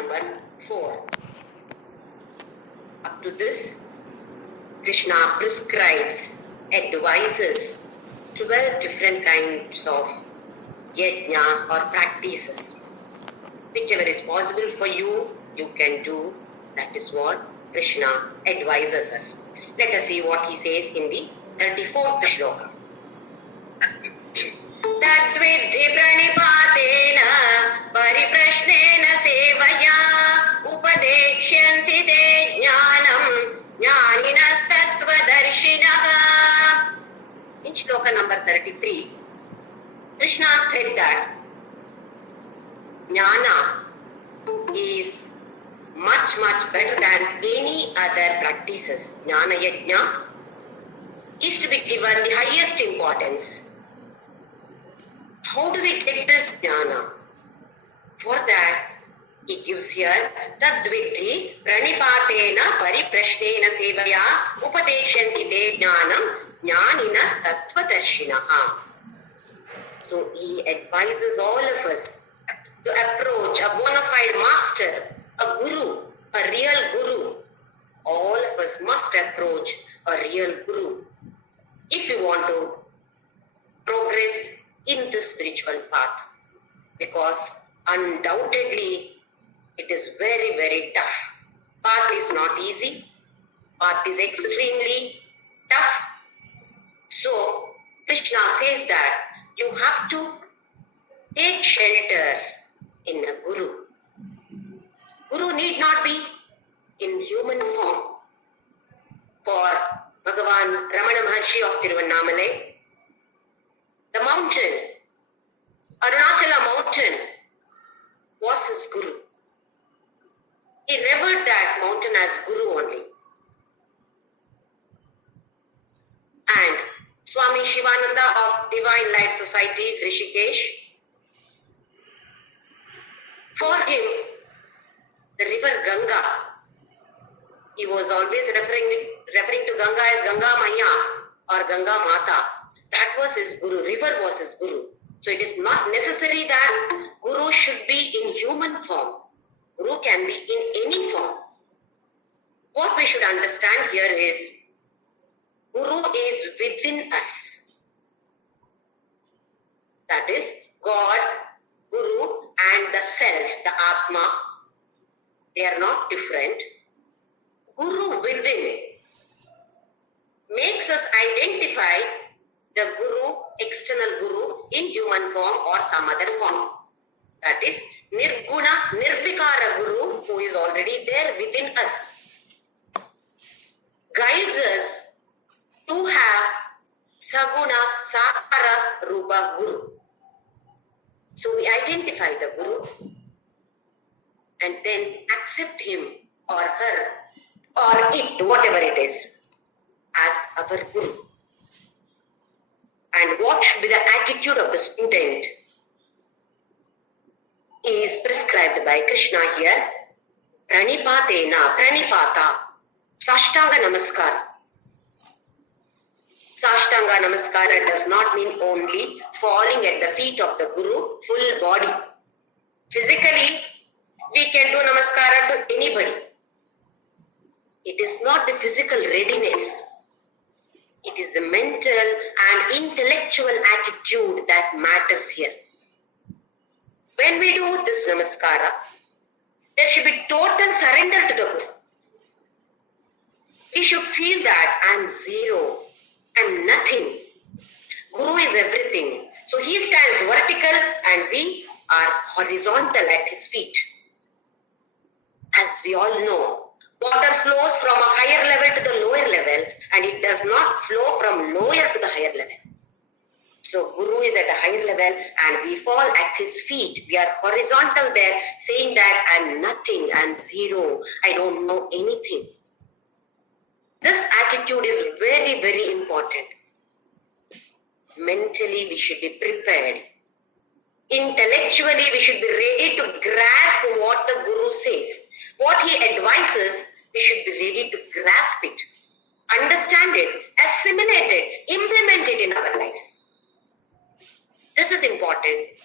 number 4. Up to this, Krishna prescribes, advises 12 different kinds of yajnas or practices. Whichever is possible for you, you can do. That is what Krishna advises us. Let us see what he says in the 34th shloka. Tadvidhi pranipatena pariprashnena sevaya upadekshyanti te jnanam jnaninas tattvadarshinaha. In shloka number 33, Krishna said that jnana is much better than any other practices. Jnana yajna is to be given the highest importance. How do we get this jnana? For that, he gives here tadvidhi pranipatena pariprashnena sevaya upadekshanti te jnanam jnaninas tattvadarshinaha. So he advises all of us to approach a bona fide master, a guru, a real guru. All of us must approach a real guru if you want to progress in the spiritual path, because undoubtedly it is very tough. Path is not easy. Path is extremely tough. So Krishna says that you have to take shelter in a guru. Guru need not be in human form. For Bhagavan Ramana Maharshi of Tiruvannamalai, the mountain, Arunachala mountain, was his guru. He revered that mountain as guru only. And Swami Shivananda of Divine Light Society, Rishikesh, for him, the river Ganga, he was always referring to Ganga as Ganga Maya or Ganga Mata. That was his guru. River was his guru. So it is not necessary that guru should be in human form. Guru can be in any form. What we should understand here is guru is within us. That is God, guru and the self, the Atma. They are not different. Guru within makes us identify the guru, external guru, in human form or some other form. That is Nirguna, Nirvikara Guru, who is already there within us, guides us to have Saguna, Sakara, Rupa Guru. So we identify the Guru and then accept him or her or it, whatever it is, as our Guru. And what should be the attitude of the student is prescribed by Krishna here. Pranipatena, pranipata, Sashtanga Namaskara. Sashtanga Namaskara does not mean only falling at the feet of the Guru, full body. Physically, we can do Namaskara to anybody. It is not the physical readiness. It is the mental and intellectual attitude that matters here. When we do this Namaskara, there should be total surrender to the Guru. We should feel that I am zero, I am nothing. Guru is everything. So he stands vertical and we are horizontal at his feet. As we all know, water flows from a higher level to the lower level and it does not flow from lower to the higher level. So Guru is at a higher level and we fall at his feet. We are horizontal there, saying that I am nothing, I am zero, I don't know anything. This attitude is very important. Mentally we should be prepared. Intellectually we should be ready to grasp what the Guru says. What he advises, we should be ready to grasp it, understand it, assimilate it, implement it in our lives. This is important.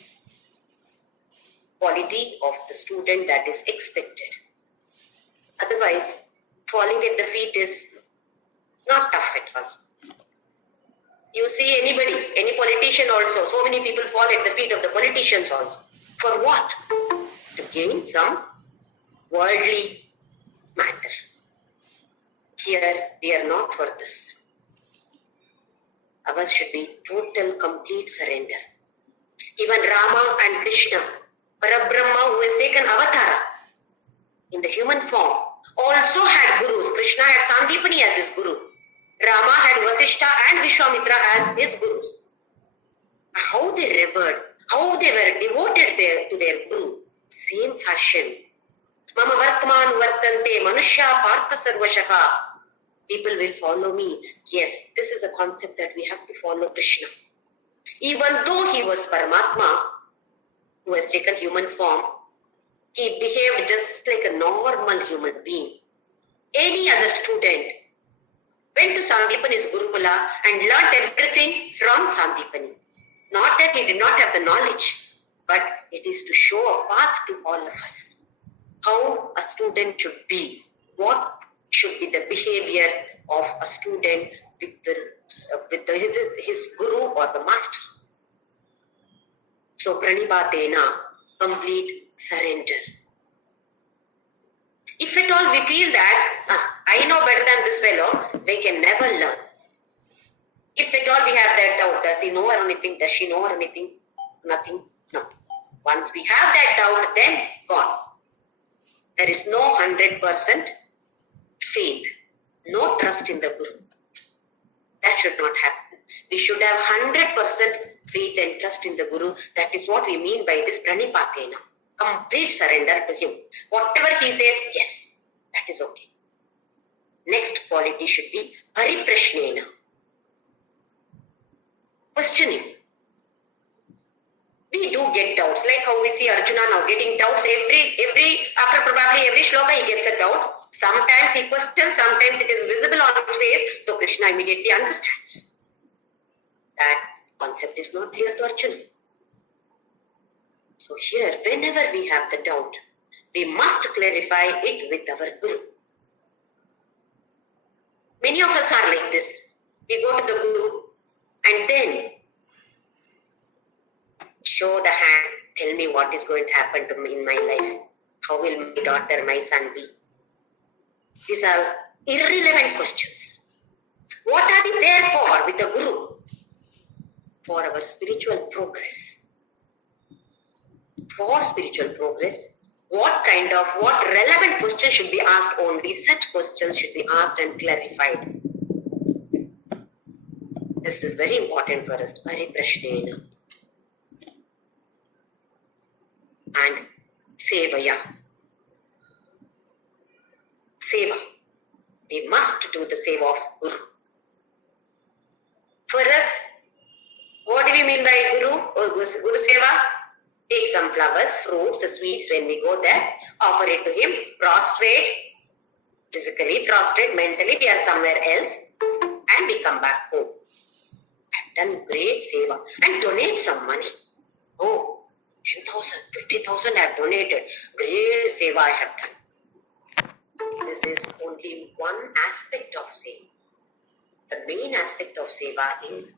quality of the student that is expected. Otherwise, falling at the feet is not tough at all. You see anybody, any politician also, so many people fall at the feet of the politicians also. For what? To gain some worldly matter. Here, we are not for this. Ours should be total, complete surrender. Even Rama and Krishna, Parabrahma who has taken avatara in the human form, also had gurus. Krishna had Sandipani as his guru. Rama had Vasishta and Vishwamitra as his gurus. How they revered, how they were devoted to their guru. Same fashion. Mama Vartman Vartante Manushya Partha Sarvashaka. People will follow me. Yes, this is a concept that we have to follow Krishna. Even though he was Paramatma, who has taken human form, he behaved just like a normal human being. Any other student went to Sandipani's Gurukula and learnt everything from Sandipani. Not that he did not have the knowledge, but it is to show a path to all of us. How a student should be. What should be the behavior of a student with his guru or the master. So pranipatena, complete surrender. If at all we feel that I know better than this fellow, we can never learn. If at all we have that doubt, does he know or anything? Does she know or anything? Nothing. No. Once we have that doubt, then gone. There is no 100% faith, no trust in the Guru. That should not happen. We should have 100% faith and trust in the Guru. That is what we mean by this pranipatena. Complete surrender to him. Whatever he says, yes, that is okay. Next quality should be pariprashnena. Questioning. We do get doubts, like how we see Arjuna now getting doubts after probably every shloka he gets a doubt. Sometimes he questions, sometimes it is visible on his face, so Krishna immediately understands. That concept is not clear to Arjuna. So here, whenever we have the doubt, we must clarify it with our Guru. Many of us are like this. We go to the Guru and then show the hand, tell me what is going to happen to me in my life. How will my daughter, my son be? These are irrelevant questions. What are we there for with the Guru? For our spiritual progress. For spiritual progress, what relevant questions should be asked only? Such questions should be asked and clarified. This is very important for us. Pariprashnena. And sevaya. Seva. We must do the seva of Guru. For us, what do we mean by Guru or Guru Seva? Take some flowers, fruits, the sweets when we go there, offer it to him, prostrate, physically prostrate, mentally we are somewhere else, and we come back home. I've done great seva and donate some money. Oh, 10,000, 50,000 I have donated. Great seva I have done. This is only one aspect of seva. The main aspect of seva is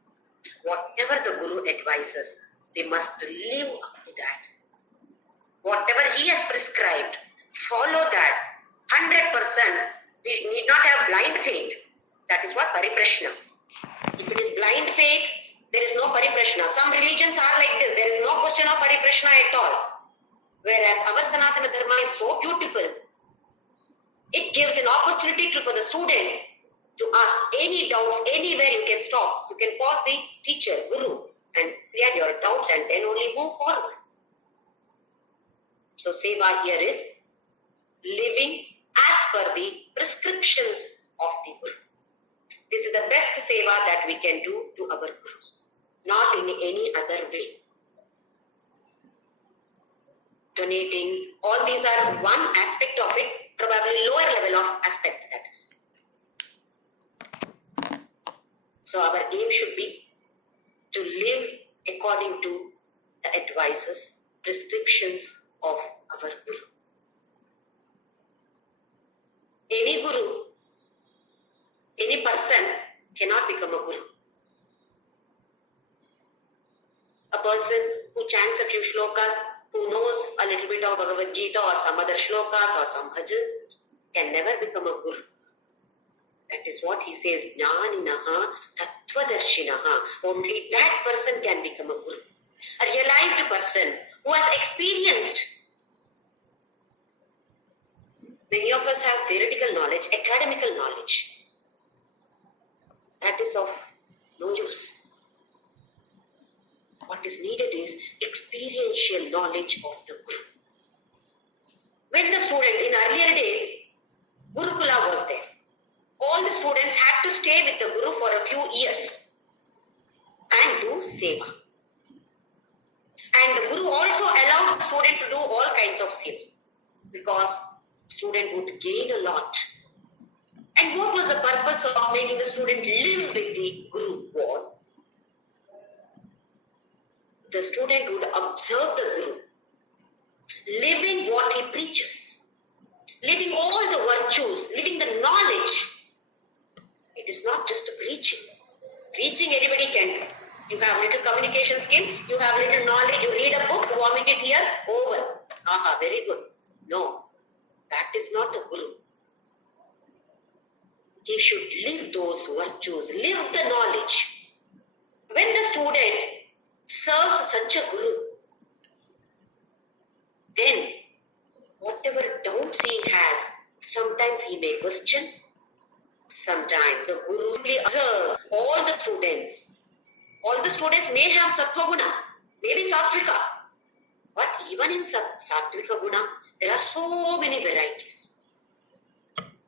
whatever the Guru advises, we must live up to that. Whatever he has prescribed, follow that. 100%. We need not have blind faith. That is what pariprashna. If it is blind faith, there is no pariprashna. Some religions are like this. There is no question of pariprashna at all. Whereas our Sanatana Dharma is so beautiful. It gives an opportunity for the student to ask any doubts anywhere. You can stop. You can pause the teacher, Guru, and clear your doubts and then only move forward. So seva here is living as per the prescriptions of the Guru. This is the best seva that we can do to our Gurus, not in any other way. Donating, all these are one aspect of it, probably lower level of aspect that is. So our aim should be to live according to the advices, prescriptions of our Guru. Any Guru, any person cannot become a Guru. A person who chants a few shlokas, who knows a little bit of Bhagavadgita or some other shlokas or some bhajans, can never become a Guru. That is what he says, Jnaninaha Tattvadarshinaha. Only that person can become a Guru. A realized person who has experienced. Many of us have theoretical knowledge, academical knowledge. That is of no use. What is needed is experiential knowledge of the Guru. When the student, in earlier days, Gurukula was there. All the students had to stay with the Guru for a few years and do seva. And the Guru also allowed the student to do all kinds of seva because student would gain a lot. And what was the purpose of making the student live with the Guru was the student would observe the Guru, living what he preaches, living all the virtues, living the knowledge. It is not just preaching. Preaching anybody can do. You have little communication skill, you have little knowledge, you read a book, vomit it here, over. Aha, very good. No, that is not a Guru. He should live those virtues, live the knowledge. When the student serves such a Guru, then whatever doubts he has, sometimes he may question, sometimes the Guru simply observes all the students. All the students may have Sattva Guna, maybe Sattvika, but even in Sattvika Guna, there are so many varieties.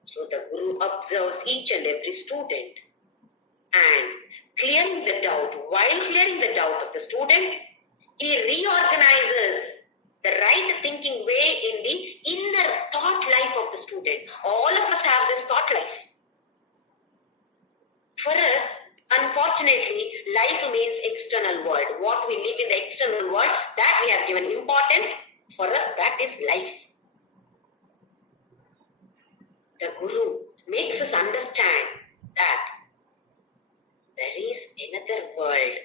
So the Guru observes each and every student and clearing the doubt. While clearing the doubt of the student, he reorganizes the right thinking way in the inner thought life of the student. All of us have this thought life. For us, unfortunately, life means external world. What we live in the external world, that we have given importance. For us, that is life. The Guru makes us understand that there is another world.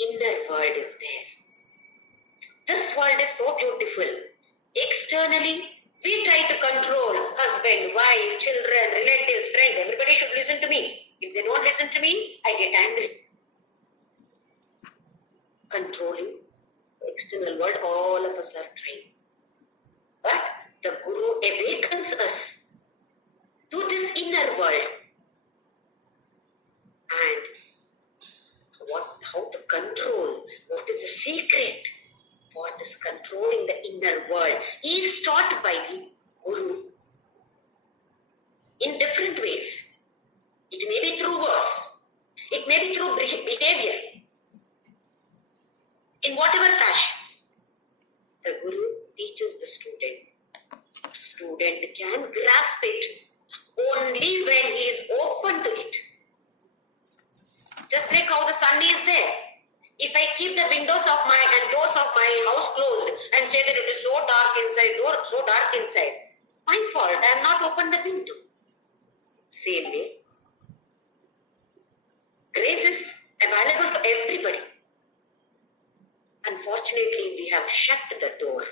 Inner world is there. This world is so beautiful. Externally, we try to control husband, wife, children, relatives, friends. Everybody should listen to me. If they don't listen to me, I get angry. Controlling the external world, all of us are trying. But the Guru awakens us to this inner world. And how to control, what is the secret for this controlling the inner world is taught by the Guru in different ways. It may be through words, it may be through behavior, in whatever fashion. The Guru teaches the student. The student can grasp it only when he is open to it. Just like how the sun is there. If I keep the windows of my and doors of my house closed and say that it is so dark inside, so dark inside, my fault, I have not opened the window. Same way, grace is available to everybody. Unfortunately, we have shut the door.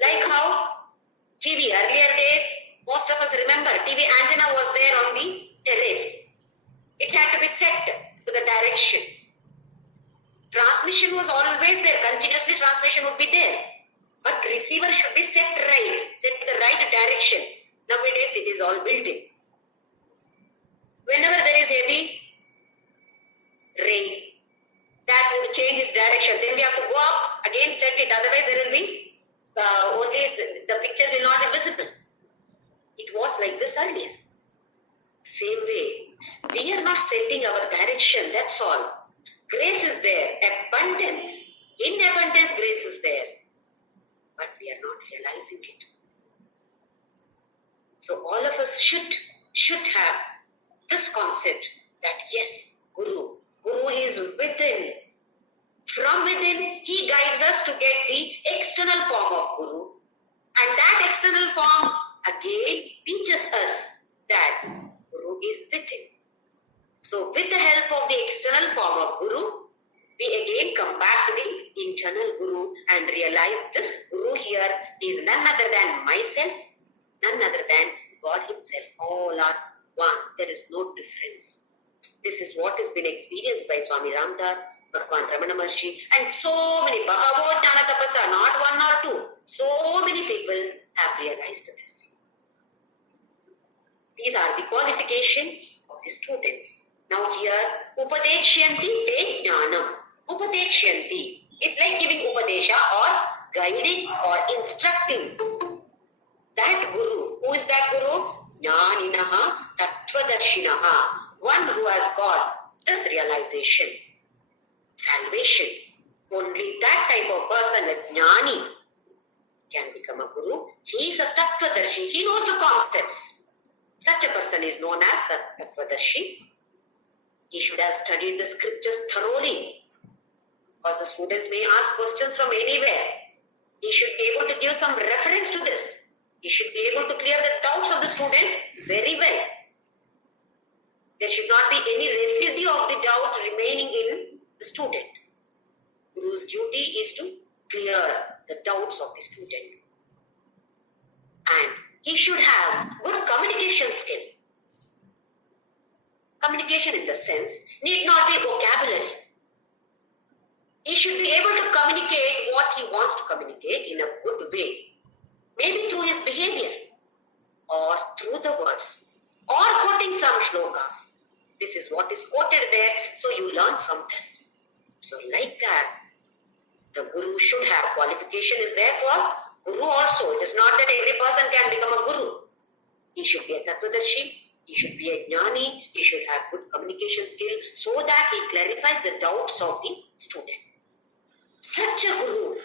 Like how TV, earlier days, most of us remember, TV antenna was there on the terrace. It had to be set to the direction. Transmission was always there, continuously transmission would be there. But receiver should be set right, set to the right direction. Nowadays it is all built in. Whenever there is heavy rain, that would change its direction. Then we have to go up, again set it, otherwise there will be only the picture will not be visible. It was like this earlier. Same way, we are not setting our direction, that's all. Grace is there, abundance. In abundance, grace is there. But we are not realizing it. So all of us should have this concept that yes, Guru is within. From within, he guides us to get the external form of Guru. And that external form again teaches us that Guru is within. So with the help of the external form of Guru, we again come back to the internal Guru and realize this Guru here is none other than myself, none other than God himself. All are one. There is no difference. This is what has been experienced by Swami Ramdas, Bhagwan Ramana Maharshi, and so many Bhagavadgita Tapasa, not one or two. So many people have realized this. These are the qualifications of the students. Now here, Upadekshyanti te jnanam. Upadekshyanti is like giving upadesha or guiding or instructing. That Guru, who is that Guru? Jnaninaha tattvadarshinaha. One who has got this realization, salvation. Only that type of person, a jnani, can become a Guru. He is a tattvadarshi. He knows the concepts. Such a person is known as a tattvadarshi. He should have studied the scriptures thoroughly, because the students may ask questions from anywhere. He should be able to give some reference to this. He should be able to clear the doubts of the students very well. There should not be any residue of the doubt remaining in the student. Guru's duty is to clear the doubts of the student. And he should have good communication skill. Communication in the sense need not be vocabulary. He should be able to communicate what he wants to communicate in a good way. Maybe through his behavior, or through the words, or quoting some shlokas. This is what is quoted there, so you learn from this. So like that, the Guru should have qualification is there for Guru also. It is not that every person can become a Guru. He should be a Tattvadarshi, he should be a Jnani, he should have good communication skill so that he clarifies the doubts of the student. Such a Guru,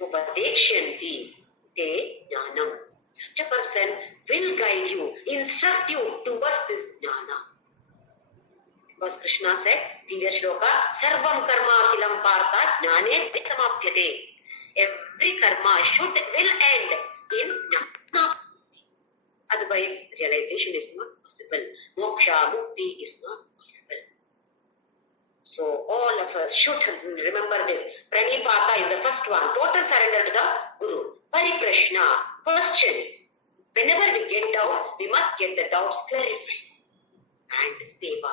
Upadekshyanti te jnanam. Such a person will guide you, instruct you towards this jnana. Because Krishna said, previous shloka, sarvam karma akilam partha jnane samapyate. Every karma will end in jnana. Otherwise, realization is not possible. Moksha, mukti is not possible. So all of us should remember this. Pranipata is the first one. Total surrender to the Guru. Pariprashna, question. Whenever we get doubt, we must get the doubts clarified. And seva.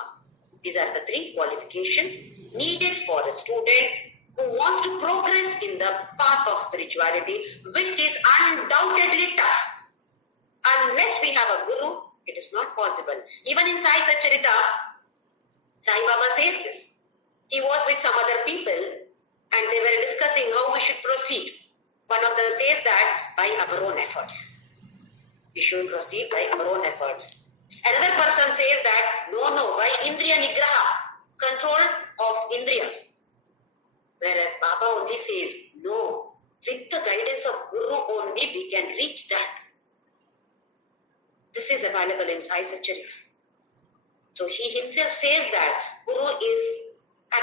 These are the three qualifications needed for a student who wants to progress in the path of spirituality, which is undoubtedly tough. Unless we have a Guru, it is not possible. Even in Sai Satcharita, Sai Baba says this. He was with some other people and they were discussing how we should proceed. One of them says that by our own efforts. We should proceed by our own efforts. Another person says that no, by Indriya Nigraha, control of Indriyas. Whereas Baba only says, no, with the guidance of Guru only we can reach that. This is available in Sai Satcharita. So he himself says that Guru is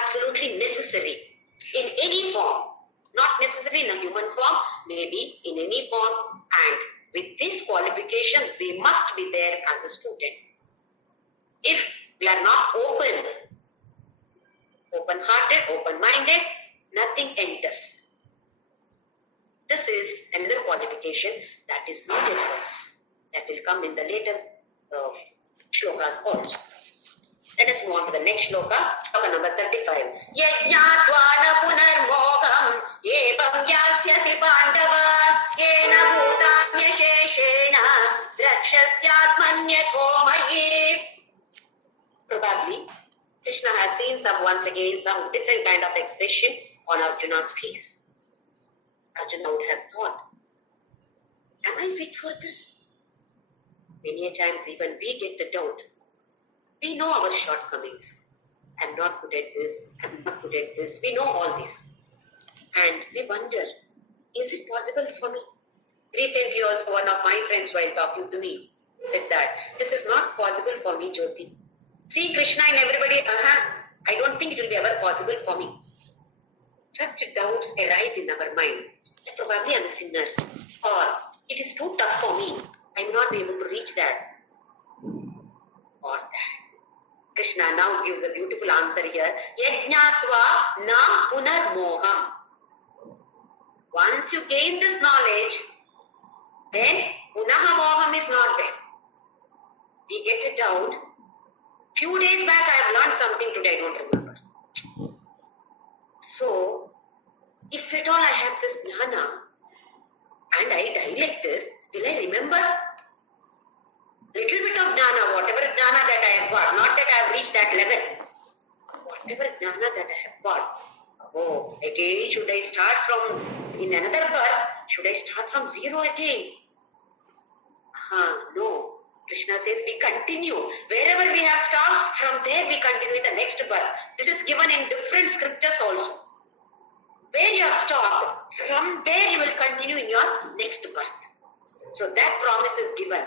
absolutely necessary in any form, not necessarily in a human form, maybe in any form, and with these qualifications we must be there as a student. If we are not open-hearted, open-minded, nothing enters. This is another qualification that is needed for us. That will come in the later shlokas also. Let us move on to the next shloka, shloka number 35. Yajñātvāna punarmokam evam yasyasi pandava yena bhutanyasheshena drakshasyatmanyatho mayi. Probably Krishna has seen once again some different kind of expression on Arjuna's face. Arjuna would have thought, am I fit for this? Many a times even we get the doubt. We know our shortcomings. I'm not good at this, I'm not good at this. We know all this. And we wonder, is it possible for me? Recently also one of my friends while talking to me said that, this is not possible for me, Jyoti. See Krishna in everybody, I don't think it will be ever possible for me. such doubts arise in our mind. Probably I'm a sinner, or it is too tough for me. I will not be able to reach that, or that. Krishna now gives a beautiful answer here. Yajnatva na punar moham. Once you gain this knowledge, then punaha moham is not there. We get a doubt. Few days back I have learned something, today I don't remember. So, if at all I have this jnana and I die like this, will I remember? Little bit of jnana, whatever jnana that I have got, not that I have reached that level. Whatever jnana that I have got, oh, again should I start from, in another birth, should I start from zero again? No. Krishna says we continue. Wherever we have stopped, from there we continue in the next birth. This is given in different scriptures also. Where you have stopped, from there you will continue in your next birth. So that promise is given.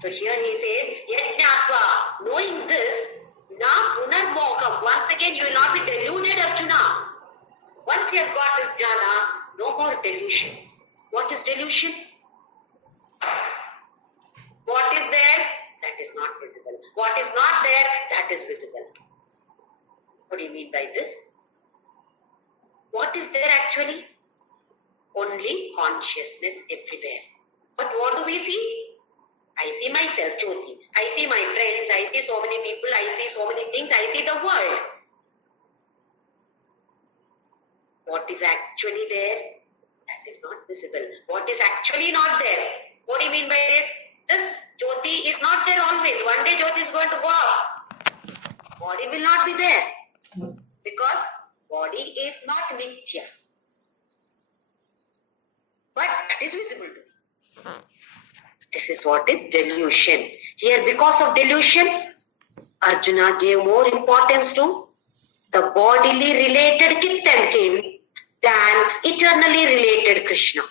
So here he says, Yajnatva, knowing this, na punarmokam. Once again you will not be deluded, Arjuna. Once you have got this jnana, no more delusion. What is delusion? What is there? That is not visible. What is not there? That is visible. What do you mean by this? What is there actually? Only consciousness everywhere. But what do we see? I see myself, JYOTHI. I see my friends. I see so many people. I see so many things. I see the world. What is actually there? That is not visible. What is actually not there? What do you mean by this? This JYOTHI is not there always. One day JYOTHI is going to go out. Body will not be there. Because body is not mithya. But that is visible to me. This is what is delusion. Here, because of delusion, Arjuna gave more importance to the bodily related kith and kin than eternally related Krishna.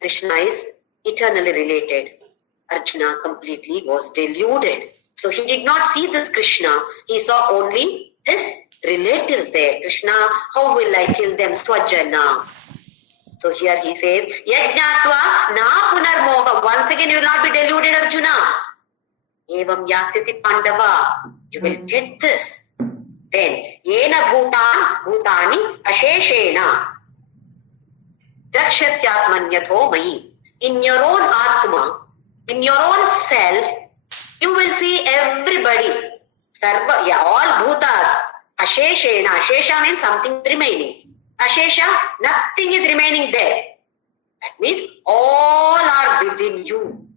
Krishna is eternally related. Arjuna completely was deluded. So he did not see this Krishna. He saw only his relatives there. Krishna, how will I kill them? Swajana. So here he says, Yajnatva na punarmoha. Once again you will not be deluded, Arjuna. Evam yasyasi Pandava. You will get this. Then, Yena bhutani asheshena. Dakshasyatmanyatho mayi. In your own Atma, in your own self, you will see everybody. Sarva, all bhutas. Asheshena. Ashesha means something remaining. Ashesha, nothing is remaining there. That means all are within you.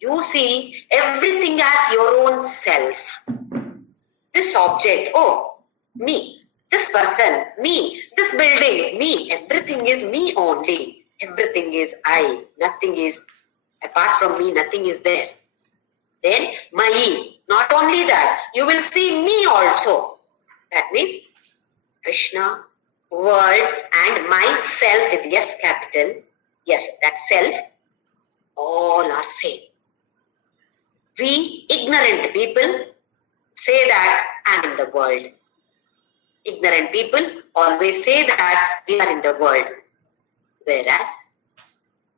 You see everything as your own self. This object, oh, me. This person, me. This building, me. Everything is me only. Everything is I. Nothing is, apart from me, nothing is there. Then, Mayi. Not only that, you will see me also. That means Krishna, world and myself with S capital. Yes, that self, all are same. We ignorant people say that I am in the world. Ignorant people always say that we are in the world. Whereas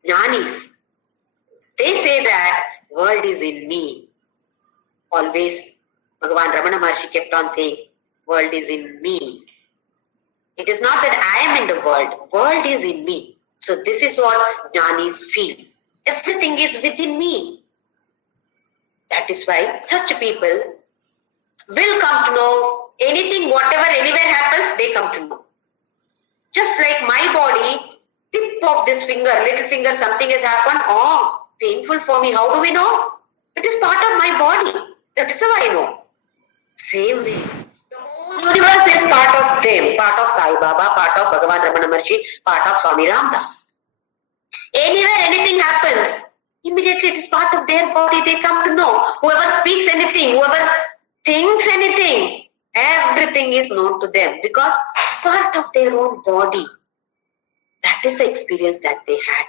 Jnanis, they say that world is in me. Always Bhagavan Ramana Maharshi kept on saying, world is in me. It is not that I am in the world. World is in me. So this is what Jnanis feel. Everything is within me. That is why such people will come to know anything, whatever, anywhere happens, they come to know. Just like my body, tip of this finger, little finger, something has happened. Oh, painful for me. How do we know? It is part of my body. That is how I know. Same way. Universe is part of them, part of Sai Baba, part of Bhagavan Ramana Maharshi, part of Swami Ramdas. Anywhere anything happens, immediately it is part of their body, they come to know. Whoever speaks anything, whoever thinks anything, everything is known to them because part of their own body. That is the experience that they had.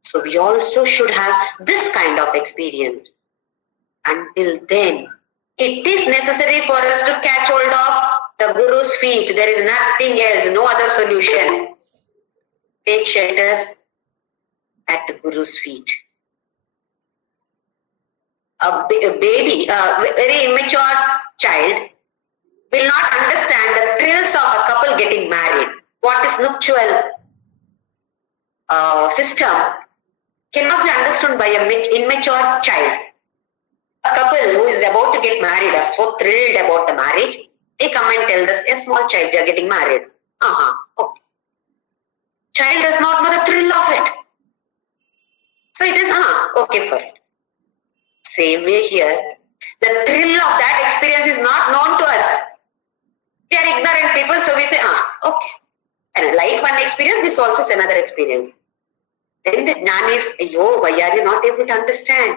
So we also should have this kind of experience. Until then, it is necessary for us to catch hold of the Guru's feet. There is nothing else, no other solution. Take shelter at the Guru's feet. A baby, a very immature child will not understand the thrills of a couple getting married. What is nuptial system cannot be understood by an immature child. A couple who is about to get married are so thrilled about the marriage, they come and tell us, a small child, we are getting married. Okay. Child does not know the thrill of it. So it is, okay for it. Same way here, the thrill of that experience is not known to us. We are ignorant people, so we say, okay. And like one experience, this also is another experience. Then the jnana is, why are you not able to understand?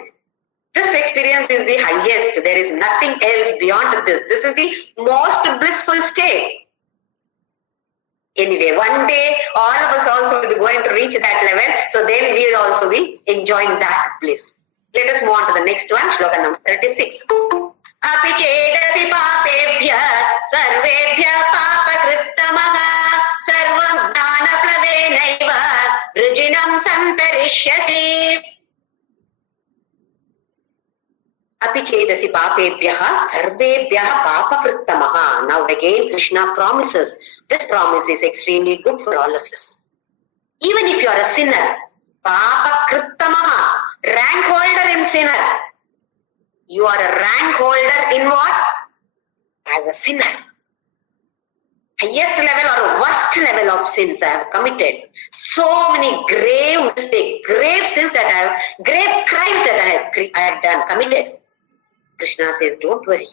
This experience is the highest. There is nothing else beyond this. This is the most blissful state. Anyway, one day all of us also will be going to reach that level. So then we will also be enjoying that bliss. Let us move on to the next one, Shloka number 36. Api chedasi papebhya sarvebhya papakrittamaha sarvam dana plavenaiva vrijinam santarishyasi. Api chedasi papebhyaha sarvebhyaha papakrittamaha. Now again Krishna promises. This promise is extremely good for all of us. Even if you are a sinner, papakrittamaha, rank holder in sinner. You are a rank holder in what? As a sinner. Highest level or worst level of sins I have committed. So many grave mistakes, grave sins that I have, grave crimes that I have done, committed. Krishna says, don't worry.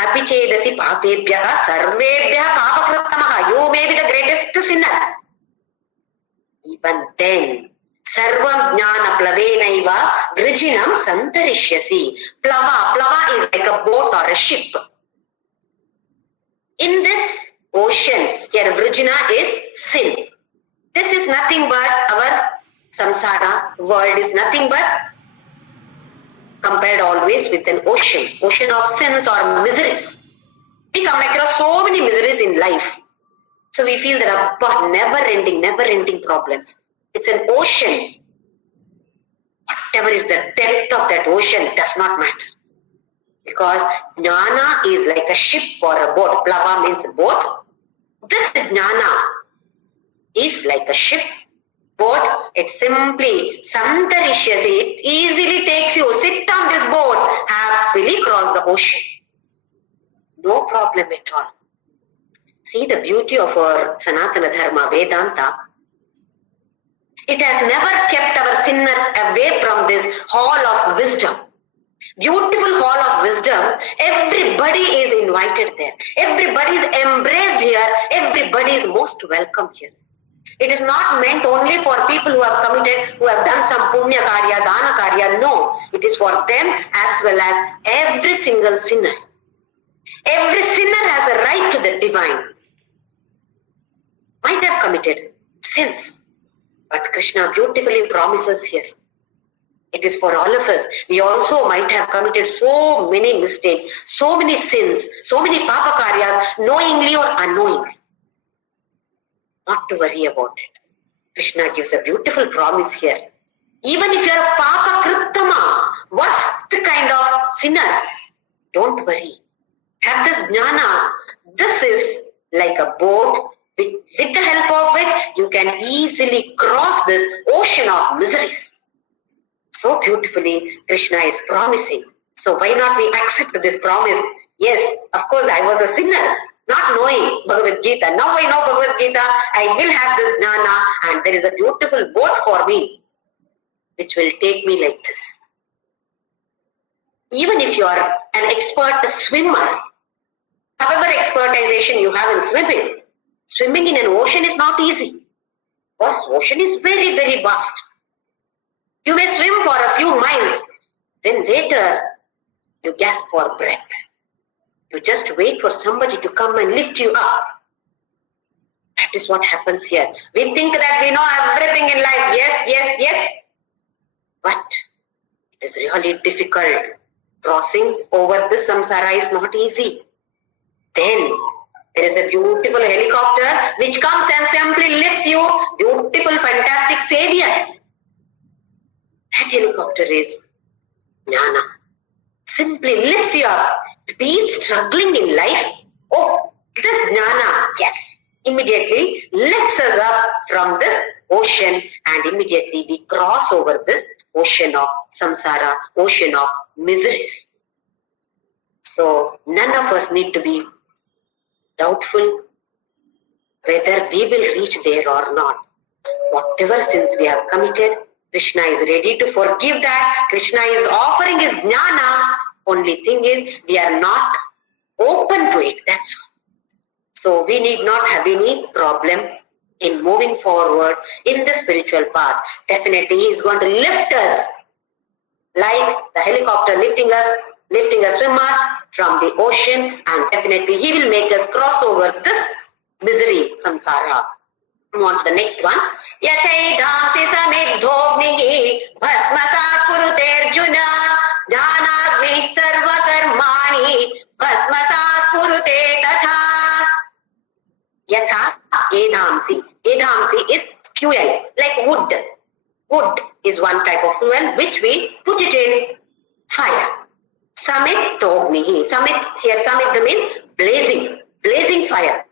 Api chedasi papebhyaha sarvebhyaha papakrittamaha. You may be the greatest sinner. Even then, sarvam jnana plavenaiva vrijinam santarishyasi. Plava is like a boat or a ship. In this ocean, here vrijina is sin. This is nothing but our samsara world is nothing but compared always with an ocean of sins or miseries. We come across so many miseries in life. So we feel that never ending problems. It's an ocean. Whatever is the depth of that ocean does not matter. Because jnana is like a ship or a boat. Plava means boat. This jnana is like a ship, boat. It simply santarishyasi. It easily takes you. Sit on this boat, happily cross the ocean. No problem at all. See the beauty of our Sanatana Dharma, Vedanta. It has never kept our sinners away from this hall of wisdom. Beautiful hall of wisdom. Everybody is invited there. Everybody is embraced here. Everybody is most welcome here. It is not meant only for people who have committed, who have done some punya karya, dana karya. No, it is for them as well as every single sinner. Every sinner has a right to the divine. Might have committed sins, but Krishna beautifully promises here. It is for all of us. We also might have committed so many mistakes, so many sins, so many papa karyas, knowingly or unknowingly. Not to worry about it. Krishna gives a beautiful promise here. Even if you are a papa krittama, worst kind of sinner, don't worry. Have this jnana. This is like a boat with the help of which you can easily cross this ocean of miseries. So beautifully Krishna is promising. So why not we accept this promise? Yes, of course I was a sinner, not knowing Bhagavadgita. Now I know Bhagavadgita, I will have this jnana and there is a beautiful boat for me which will take me like this. Even if you are an expert swimmer, however expertization you have in swimming in an ocean is not easy. Because ocean is very, very vast. You may swim for a few miles, then later you gasp for breath. You just wait for somebody to come and lift you up. That is what happens here. We think that we know everything in life. Yes. But it is really difficult. Crossing over this samsara is not easy. Then there is a beautiful helicopter which comes and simply lifts you. Beautiful, fantastic savior. That helicopter is jnana. Simply lifts you up. Being struggling in life, oh, this jnana, yes, immediately lifts us up from this ocean, and immediately we cross over this ocean of samsara, ocean of miseries. So none of us need to be doubtful whether we will reach there or not. Whatever sins we have committed, Krishna is ready to forgive that. Krishna is offering his jnana. Only thing is, we are not open to it. That's all. So we need not have any problem in moving forward in the spiritual path. Definitely he is going to lift us like the helicopter lifting a swimmer from the ocean, and definitely he will make us cross over this misery, samsara. Move on to the next one. Yathaidhamsi samidhognihi bhasmasat kurute arjuna jnanagni sarva karmani bhasmasat kurute tatha. Yatha edhamsi. Edhamsi is fuel, like wood. Wood is one type of fuel which we put it in fire. Samit tognihi. Samit, here samit means blazing. Blazing fire.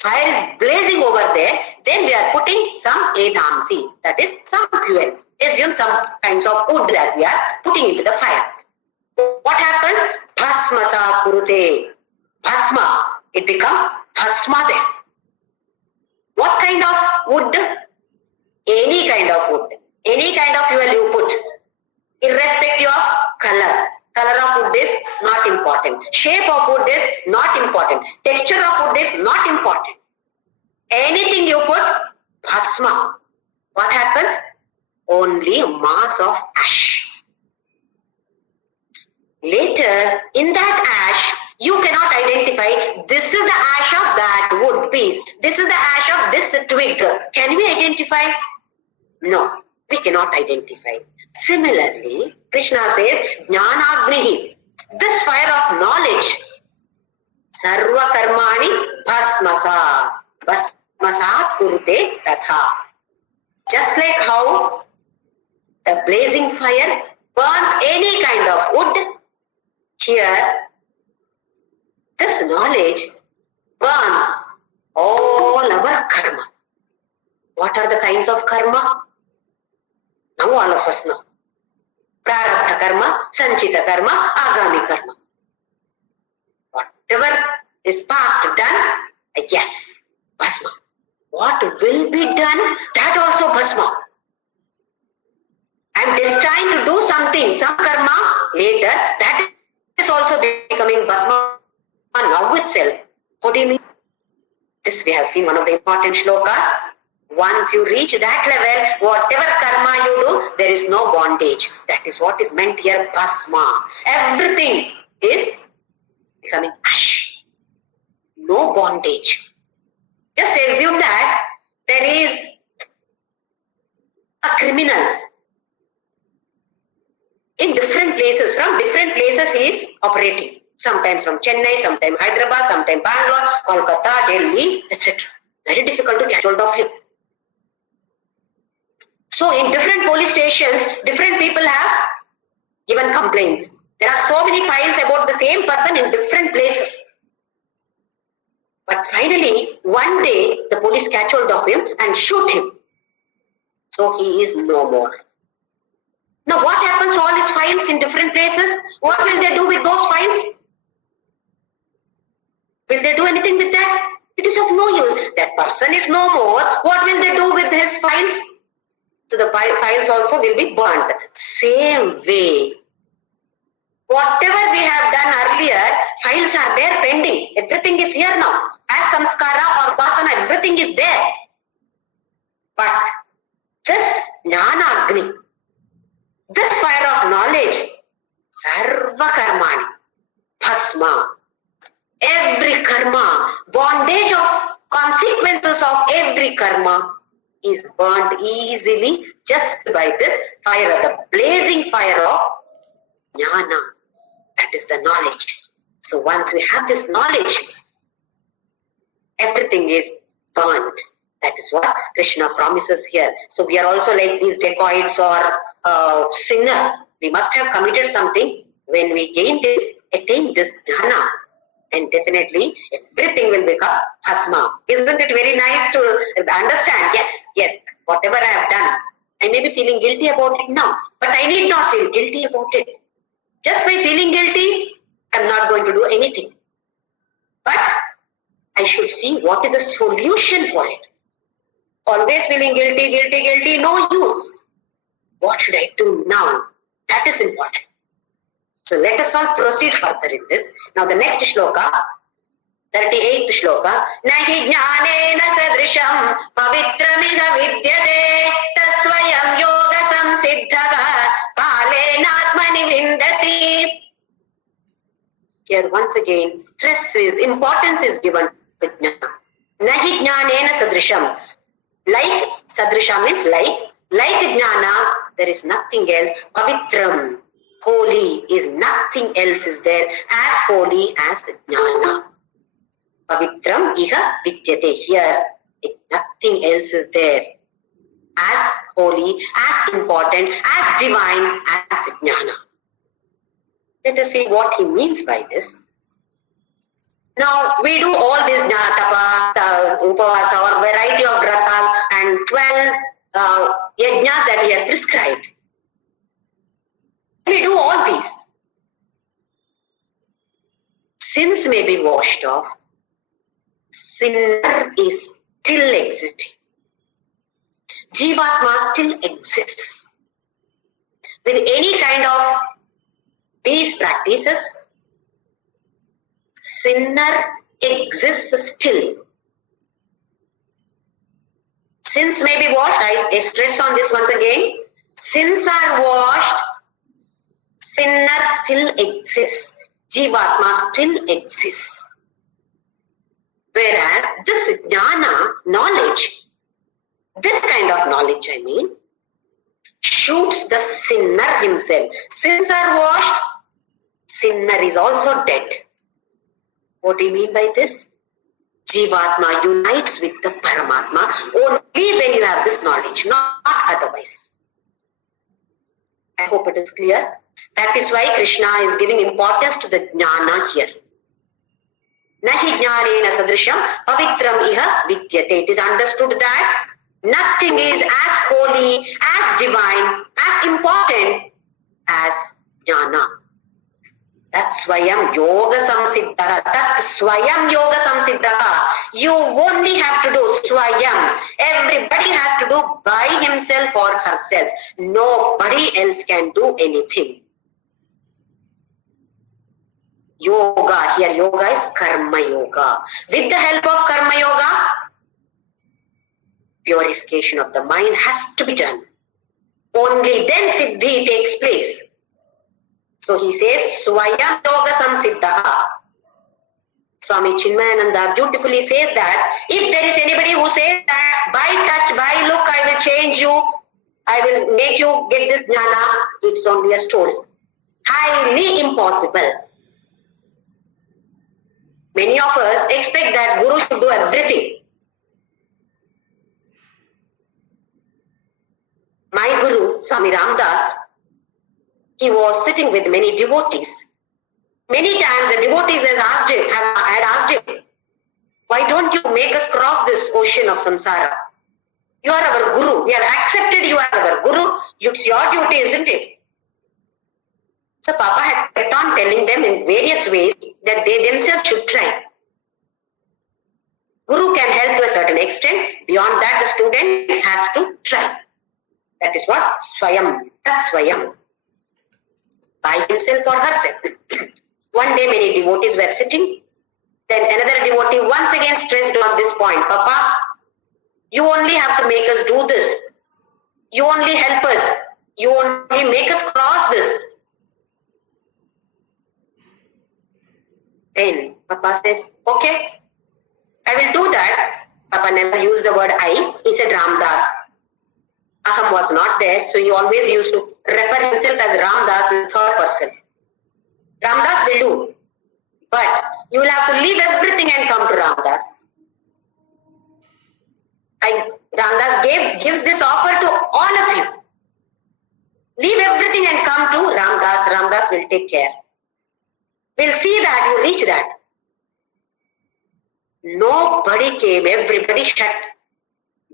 Fire is blazing over there. Then we are putting some edhamsi. That is some fuel. Assume some kinds of wood that we are putting into the fire. What happens? Bhasmasa kurute. Bhasma. It becomes bhasma then. What kind of wood? Any kind of wood. Any kind of fuel you put. Irrespective of color. Color of wood is not important. Shape of wood is not important. Texture of wood is not important. Anything you put, bhasma. What happens? Only a mass of ash. Later, in that ash, you cannot identify this is the ash of that wood piece. This is the ash of this twig. Can we identify? No, we cannot identify. Similarly, Krishna says, Jnanagnihi, this fire of knowledge, sarva karmani bhasmasa, bhasmasat kurute tatha. Just like how the blazing fire burns any kind of wood, here, this knowledge burns all our karma. What are the kinds of karma? Now all of us know. Prarabdha karma, sanchita karma, agami karma. Whatever is past done, yes, bhasma. What will be done, that also bhasma. I am destined to do something, some karma later, that is also becoming bhasma now itself. What do you mean? This we have seen one of the important shlokas. Once you reach that level, whatever karma you do, there is no bondage. That is what is meant here, bhasma. Everything is becoming ash. No bondage. Just assume that there is a criminal in different places. From different places he is operating. Sometimes from Chennai, sometimes Hyderabad, sometimes Bangalore, Kolkata, Delhi, etc. Very difficult to catch hold of him. So in different police stations, different people have given complaints. There are so many files about the same person in different places. But finally, one day, the police catch hold of him and shoot him. So he is no more. Now what happens to all his files in different places? What will they do with those files? Will they do anything with that? It is of no use. That person is no more. What will they do with his files? So the files also will be burnt. Same way. Whatever we have done earlier, files are there pending. Everything is here now. As samskara or vasana, everything is there. But this jnana agni, this fire of knowledge, sarva karmani, bhasma, every karma, bondage of consequences of every karma is burnt easily just by this fire, the blazing fire of jnana. That is the knowledge. So once we have this knowledge, everything is burnt. That is what Krishna promises here. So we are also like these dacoits or sinner. We must have committed something. When we attain this jnana, then definitely everything will become bhasma. Isn't it very nice to understand? Yes, whatever I have done, I may be feeling guilty about it now, but I need not feel guilty about it. Just by feeling guilty, I'm not going to do anything. But I should see what is the solution for it. Always feeling guilty, no use. What should I do now? That is important. So let us all proceed further in this. Now the next shloka, 38th shloka. Nahi jnanena sadrisham pavitramiha vidyate tatsvayam yoga samsiddhaha kalenatmani vindati. Here once again, importance is given to jnana. Nahi jnanena sadrisham. Like sadrisha means like jnana, there is nothing else. Pavitram, holy, is nothing else is there as holy as jnana. Pavitram iha vidyate, here nothing else is there as holy, as important, as divine as jnana. Let us see what he means by this. Now we do all this jnana, tapa, upavasa or variety of vratas and 12 yajnas that he has prescribed. We do all these. Sins may be washed off. Sinner is still existing. Jivatma still exists. With any kind of these practices, sinner exists still. Sins may be washed. I stress on this once again. Sins are washed. Sinner still exists. Jivatma still exists. Whereas this jnana, knowledge, this kind of knowledge, I mean, shoots the sinner himself. Sins are washed. Sinner is also dead. What do you mean by this? Jivatma unites with the Paramatma only when you have this knowledge, not otherwise. I hope it is clear. That is why Krishna is giving importance to the jnana here. Nahi jnanena sadrisham pavitram iha vidyate. It is understood that nothing is as holy, as divine, as important as jnana. That swayam yoga samsiddha. That swayam yoga samsiddha. You only have to do swayam. Everybody has to do by himself or herself. Nobody else can do anything. Yoga, here yoga is karma yoga. With the help of karma yoga, purification of the mind has to be done. Only then siddhi takes place. So he says, Swayam Yoga Samsiddha. Swami Chinmayananda beautifully says that if there is anybody who says that by touch, by look, I will change you, I will make you get this jnana, it's only a story. Highly impossible. Many of us expect that Guru should do everything. My Guru, Swami Ramdas, he was sitting with many devotees. Many times the devotees had asked him, why don't you make us cross this ocean of samsara? You are our Guru. We have accepted you as our Guru. It's your duty, isn't it? So Papa had kept on telling them in various ways that they themselves should try. Guru can help to a certain extent. Beyond that, the student has to try. That is what? Swayam. That's Swayam. By himself or herself. One day many devotees were sitting. Then another devotee once again stressed on this point. Papa, you only have to make us do this. You only help us. You only make us cross this. Then Papa said, okay, I will do that. Papa never used the word I. He said Ramdas. Aham was not there, so he always used to refer himself as Ramdas in third person. Ramdas will do, but you will have to leave everything and come to Ramdas. Ramdas gives this offer to all of you. Leave everything and come to Ramdas. Ramdas will take care. We'll see that you reach that. Nobody came. Everybody shut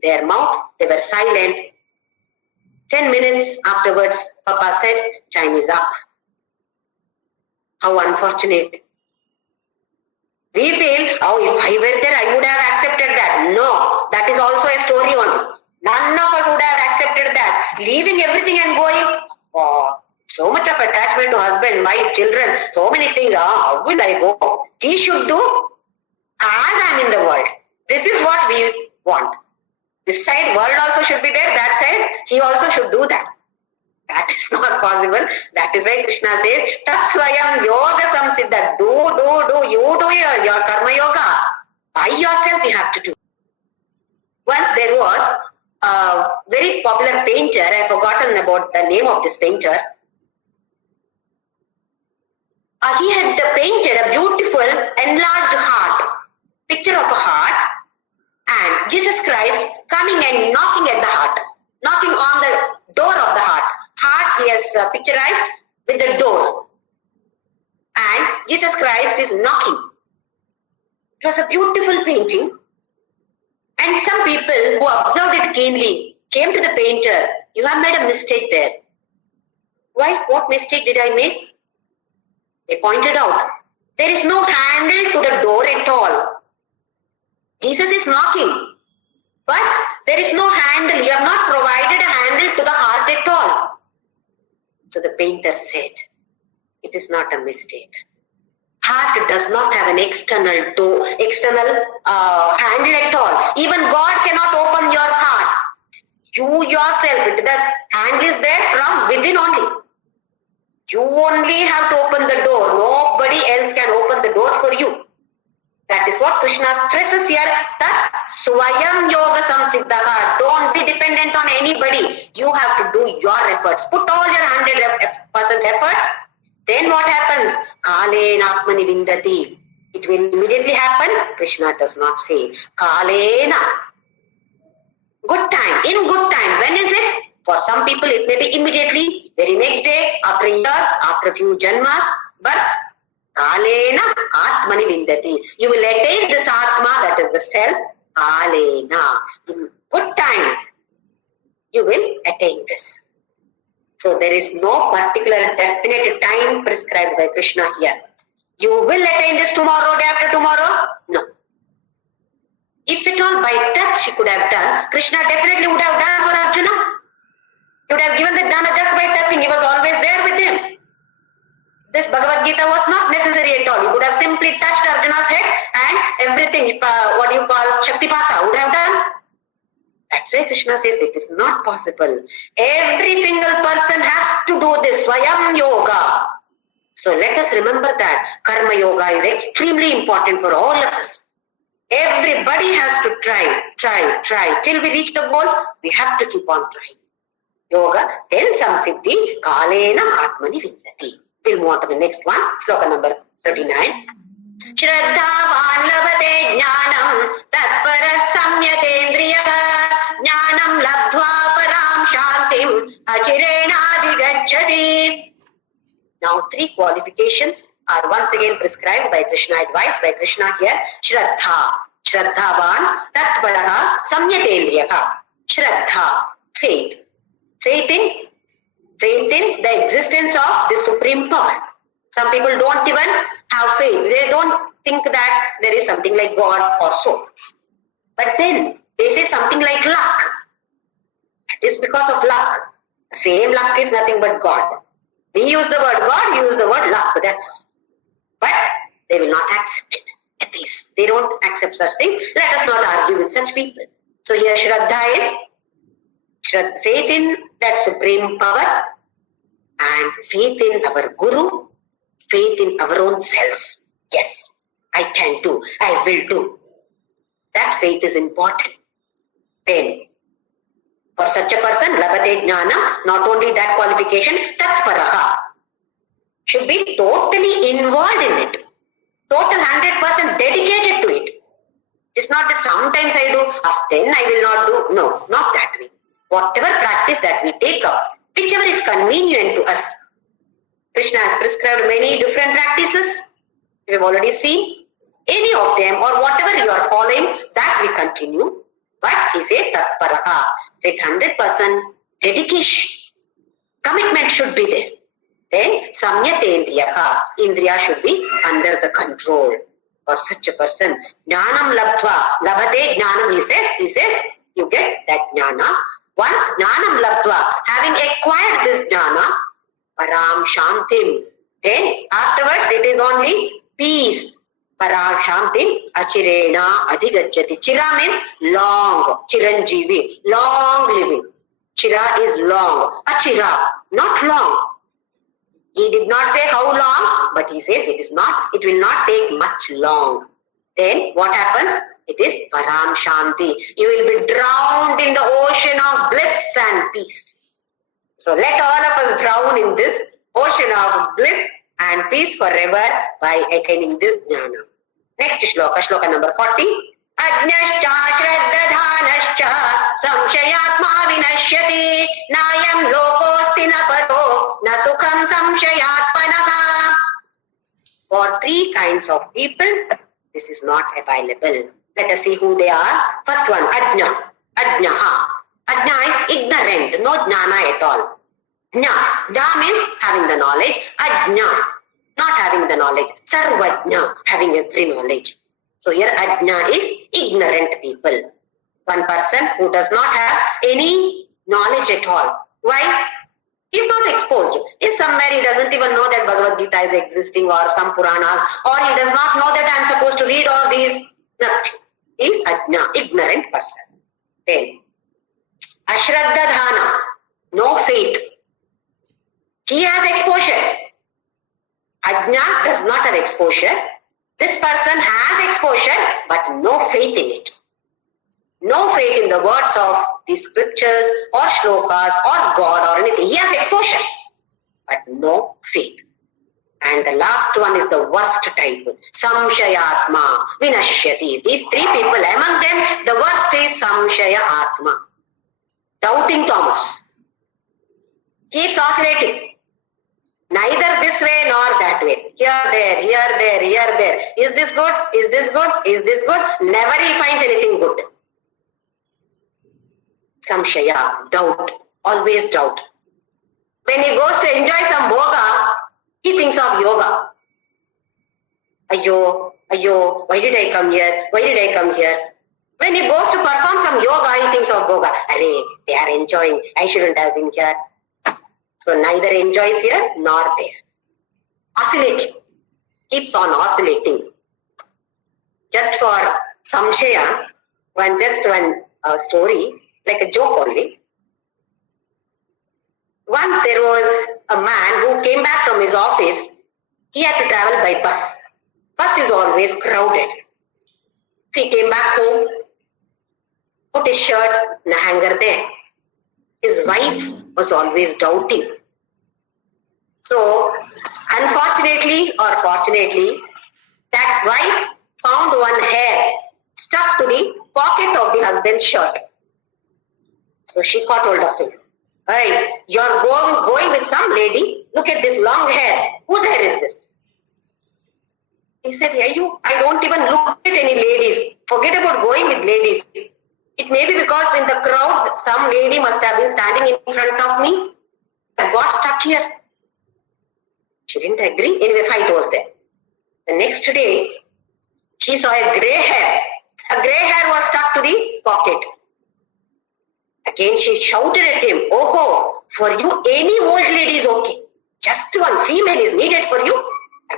their mouth. They were silent. 10 minutes afterwards, Papa said, time is up. How unfortunate. We feel, oh, if I were there, I would have accepted that. No, that is also a story only. None of us would have accepted that. Leaving everything and going, oh, so much of attachment to husband, wife, children, so many things. How will I go? He should do as I am in the world. This is what we want. This side, world also should be there. That side, he also should do that. That is not possible. That is why Krishna says, Tat Swayam Yoga Samsiddha. Do. You do your karma yoga. By yourself you have to do. Once there was a very popular painter. I have forgotten about the name of this painter. He had painted a beautiful enlarged heart. Picture of a heart. And Jesus Christ coming and knocking at the heart. Knocking on the door of the heart. Heart he has picturized with the door. And Jesus Christ is knocking. It was a beautiful painting. And some people who observed it keenly came to the painter. You have made a mistake there. Why? What mistake did I make? They pointed out. There is no handle to the door at all. Jesus is knocking. But there is no handle. You have not provided a handle to the heart at all. So the painter said, it is not a mistake. Heart does not have an external door, handle at all. Even God cannot open your heart. You yourself, the handle is there from within only. You only have to open the door. Nobody else can open the door for you. That is what Krishna stresses here. Tat Swayam Yoga Samsiddha. Don't be dependent on anybody. You have to do your efforts. Put all your 100% effort. Then what happens? Kalena Atmani Vindati. It will immediately happen. Krishna does not say. Kalena. Good time. In good time. When is it? For some people it may be immediately. Very next day, after a year, after a few janmas. But Kalena Atmani Vindati. You will attain this Atma, that is the self. Kalena. In good time, you will attain this. So there is no particular definite time prescribed by Krishna here. You will attain this tomorrow, day after tomorrow? No. If at all by touch he could have done, Krishna definitely would have done for Arjuna. He would have given the dana just by touching. He was always there with him. This Bhagavadgita was not necessary at all. He would have simply touched Arjuna's head and everything, what you call Shaktipata, would have done. That's why Krishna says it is not possible. Every single person has to do this Swayam Yoga. So let us remember that Karma Yoga is extremely important for all of us. Everybody has to try. Till we reach the goal, we have to keep on trying. Yoga, then samsiddhi, kalena atmani vindati. We'll move on to the next one. Shloka number 39. Shraddhavan labhate jnanam tatpara samyatendriya jnanam labdhva param shantim achirena adhigacchati. Now 3 qualifications are once again prescribed by Krishna, advised by Krishna here. Shraddha. Shraddhavan tatpara samyatendriya. Shraddha. Faith. Faith in the existence of the supreme power. Some people don't even have faith. They don't think that there is something like God or so. But then they say something like luck. It is because of luck. Same luck is nothing but God. We use the word God, use the word luck. That's all. But they will not accept it. Atheists, they don't accept such things. Let us not argue with such people. So here Shraddha is faith in that supreme power and faith in our Guru, faith in our own selves. Yes, I can do, I will do. That faith is important. Then, for such a person, labhate jnana, not only that qualification, tatparaha, should be totally involved in it. Total 100% dedicated to it. It's not that sometimes I do, then I will not do. No, not that way. Whatever practice that we take up, whichever is convenient to us. Krishna has prescribed many different practices. We have already seen. Any of them or whatever you are following, that we continue. But he says tatparaha, with 100% dedication. Commitment should be there. Then samyatendriyaha, indriya should be under the control for such a person. Jnanam labdva, labhate jnanam, he says, you get that jnana. Once jnanam labdva, having acquired this jnana, param shantim, then afterwards it is only peace. Param shantim achirena adhigacchati. Chira means long, chiranjeevi, long living. Chira is long, achira, not long. He did not say how long, but he says it will not take much long. Then what happens? It is param shanti. You will be drowned in the ocean of bliss and peace. So let all of us drown in this ocean of bliss and peace forever by attaining this jnana. Next shloka, shloka number 40. Ajnascha shraddadhanascha samshayatma vinashyati nayam lokosti na pato na sukham samshayatmanaha. For three kinds of people, this is not available. Let us see who they are. First one, ajna. Ajnaha. Ajna is ignorant, no jnana at all. Jna. Jna means having the knowledge. Ajna, not having the knowledge. Sarvajna, having every knowledge. So here ajna is ignorant people. One person who does not have any knowledge at all. Why? He is not exposed. Is somewhere he doesn't even know that Bhagavadgita is existing or some Puranas, or he does not know that I am supposed to read all these. Nothing. He is ajna, ignorant person. Then ashraddadhana, no faith. He has exposure. Ajna does not have exposure. This person has exposure, but no faith in it. No faith in the words of the scriptures or shlokas or God or anything. He has exposure, but no faith. And the last one is the worst type. Samshayatma vinashyati. These three people, among them, the worst is Samshaya Atma. Doubting Thomas. Keeps oscillating. Neither this way nor that way. Here, there, here, there, here, there. Is this good? Is this good? Is this good? Never he finds anything good. Samshaya, doubt. Always doubt. When he goes to enjoy some bhoga, he thinks of yoga. Ayyo, why did I come here? Why did I come here? When he goes to perform some yoga, he thinks of bhoga. Arey, they are enjoying. I shouldn't have been here. So neither enjoys here nor there. Oscillating. Keeps on oscillating. Just for samshaya, one story, like a joke only. Once there was a man who came back from his office. He had to travel by bus. Bus is always crowded. So he came back home, put his shirt in a hanger there. His wife was always doubting. So, unfortunately or fortunately, that wife found one hair stuck to the pocket of the husband's shirt. So she caught hold of him. Hey, you're going with some lady. Look at this long hair. Whose hair is this? He said, hey, I don't even look at any ladies. Forget about going with ladies. It may be because in the crowd, some lady must have been standing in front of me. I got stuck here. She didn't agree. Anyway, fight was there. The next day, she saw a grey hair. A grey hair was stuck to the pocket. Again, she shouted at him, oh, for you, any old lady is okay. Just one female is needed for you.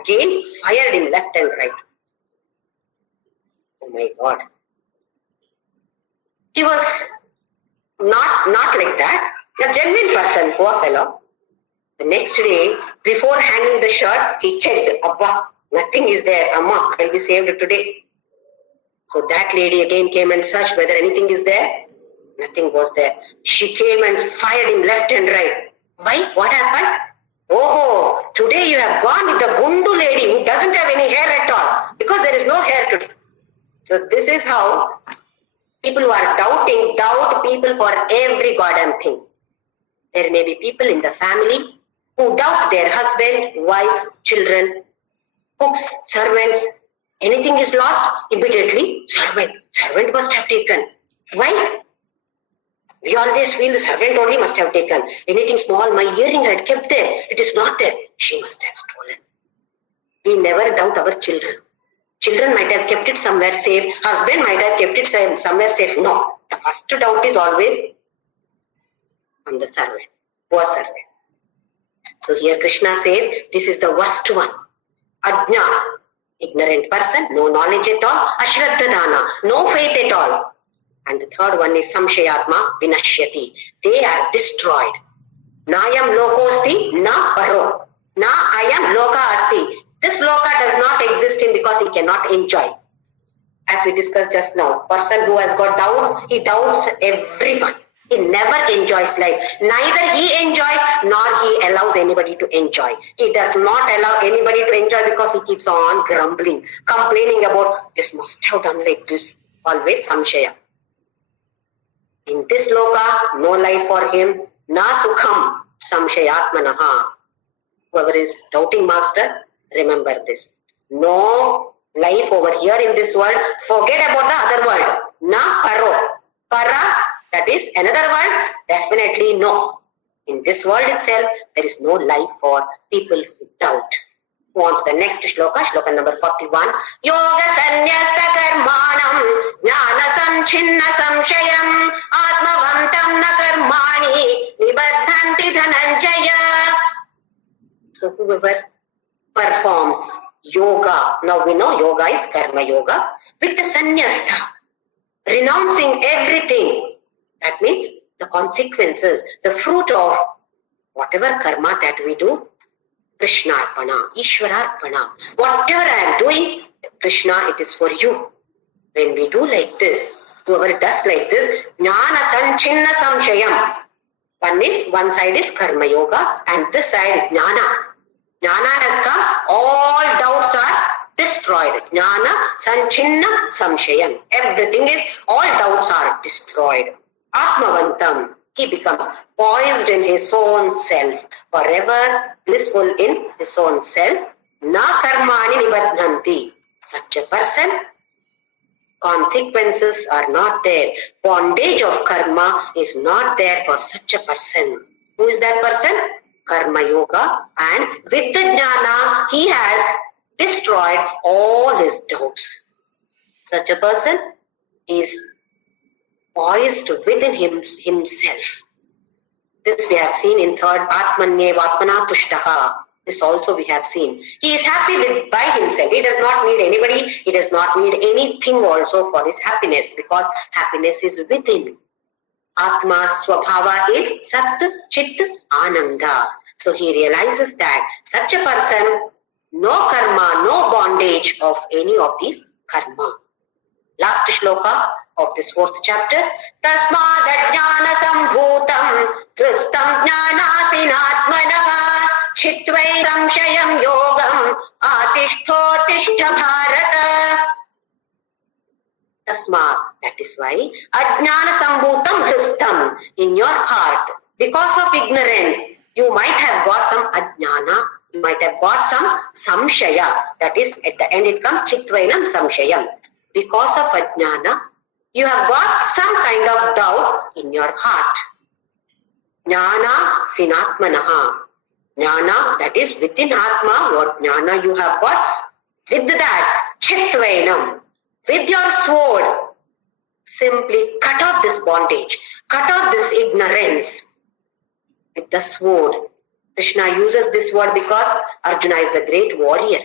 Again, fired him left and right. Oh my God. He was not like that. A genuine person, poor fellow. The next day, before hanging the shirt, he checked. Abba, nothing is there. Amma, I'll be saved today. So that lady again came and searched whether anything is there. Nothing was there. She came and fired him left and right. Why? What happened? Oh, today you have gone with the Gundu lady who doesn't have any hair at all. Because there is no hair today. So this is how people who are doubting, doubt people for every goddamn thing. There may be people in the family who doubt their husband, wives, children, cooks, servants. Anything is lost, immediately, servant must have taken. Why? We always feel the servant only must have taken. Anything small, my earring I had kept there. It is not there. She must have stolen. We never doubt our children. Children might have kept it somewhere safe. Husband might have kept it somewhere safe. No. The first doubt is always on the servant. Poor servant. So here Krishna says, this is the worst one. Ajna, ignorant person, no knowledge at all. Ashraddhadana, no faith at all. And the third one is Samshayatma Vinashyati. They are destroyed. Nayam lokosti na paro. Na ayam loka asti. This loka does not exist in because he cannot enjoy. As we discussed just now, person who has got doubt, he doubts everyone. He never enjoys life. Neither he enjoys nor he allows anybody to enjoy. He does not allow anybody to enjoy because he keeps on grumbling, complaining about this must have done like this. Always samshaya. In this loka, no life for him. Na sukham samshayatmanaha. Whoever is doubting master, remember this. No life over here in this world. Forget about the other world. Na paro. Para, that is another world. Definitely no. In this world itself, there is no life for people who doubt. Go on to the next shloka, shloka number 41. Yoga sanyasta karmanam jnana samchinna samshayam atmavantam na karmani nibaddhanti dhananjaya. So whoever performs yoga, now we know yoga is karma yoga, with the sannyasta, renouncing everything. That means the consequences, the fruit of whatever karma that we do, Krishna Arpana, Ishvara Arpana. Whatever I am doing, Krishna, it is for you. When we do like this, whoever does like this, Jnana Sanchinna Samshayam. One side is Karma Yoga and this side Jnana. Jnana has come, all doubts are destroyed. Jnana Sanchinna Samshayam. Everything is, all doubts are destroyed. Atmavantam. He becomes poised in his own self, forever blissful in his own self. Na karmani nibaddhanti. Such a person, consequences are not there. Bondage of karma is not there for such a person. Who is that person? Karma yoga. And with the jnana, he has destroyed all his doubts. Such a person is poised within himself. This we have seen in third, Atmanyeva Atmana Tushtaha. This also we have seen. He is happy by himself. He does not need anybody. He does not need anything also for his happiness because happiness is within. Atma Swabhava is Sat Chit Ananda. So he realizes that such a person, no karma, no bondage of any of these karma. Last shloka of this fourth chapter. Tasmad ajnana sambhutam kristam jnanasinatmanaha chittvai samshayam yogam atishthotishta bharata. Tasmad, that is why ajnana sambhutam kristam, in your heart, because of ignorance, you might have got some ajnana, you might have got some samshaya, that is at the end it comes chittvainam samshayam. Because of ajnana, you have got some kind of doubt in your heart. Jnana sinatmanaha. Jnana, that is within Atma, what jnana you have got. With that, chittvainam, with your sword, simply cut off this bondage, cut off this ignorance with the sword. Krishna uses this word because Arjuna is the great warrior.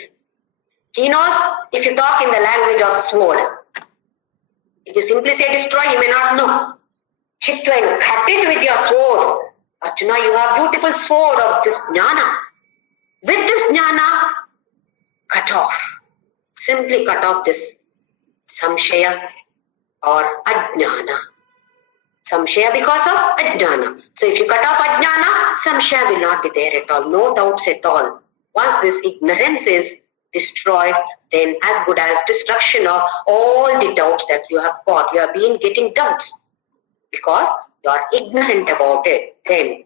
He knows if you talk in the language of sword. If you simply say destroy, he may not know. Chittvain, cut it with your sword. Arjuna, you have beautiful sword of this jnana. With this jnana, cut off. Simply cut off this samshaya or ajnana. Samshaya because of ajnana. So if you cut off ajnana, samshaya will not be there at all. No doubts at all. Once this ignorance is destroyed, then as good as destruction of all the doubts that you have got. You have been getting doubts because you are ignorant about it. Then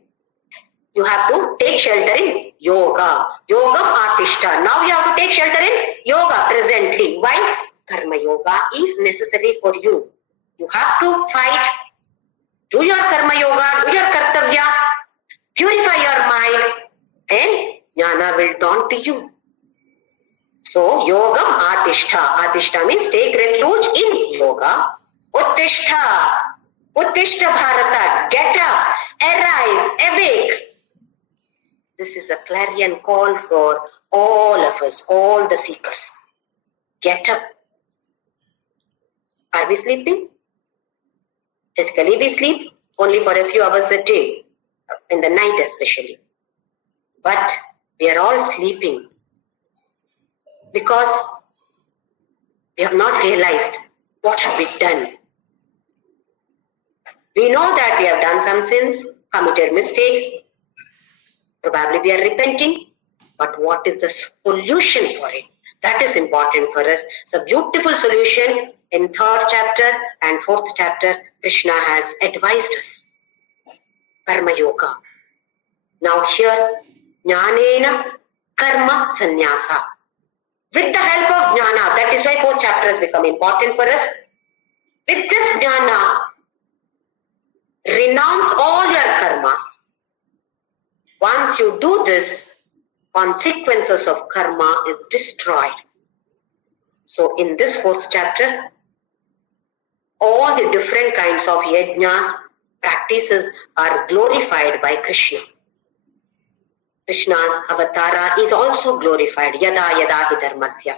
you have to take shelter in yoga. Yogam atishta. Now you have to take shelter in yoga presently. Why? Karma yoga is necessary for you. You have to fight. Do your karma yoga, do your kartavya, purify your mind, then jnana will dawn to you. So, yogam atishta. Atishta means take refuge in yoga. Uttishta. Uttishta Bharata. Get up. Arise. Awake. This is a clarion call for all of us, all the seekers. Get up. Are we sleeping? Physically we sleep only for a few hours a day, in the night especially. But we are all sleeping because we have not realized what should be done. We know that we have done some sins, committed mistakes. Probably we are repenting. But what is the solution for it? That is important for us. It's a beautiful solution. In 3rd chapter and 4th chapter, Krishna has advised us. Karma yoga. Now here, jnanena karma sannyasa. With the help of jnana, that is why 4th chapter has become important for us. With this jnana, renounce all your karmas. Once you do this, consequences of karma is destroyed. So in this 4th chapter, all the different kinds of yajnas, practices are glorified by Krishna. Krishna's avatara is also glorified. Yada yada hi dharmasya.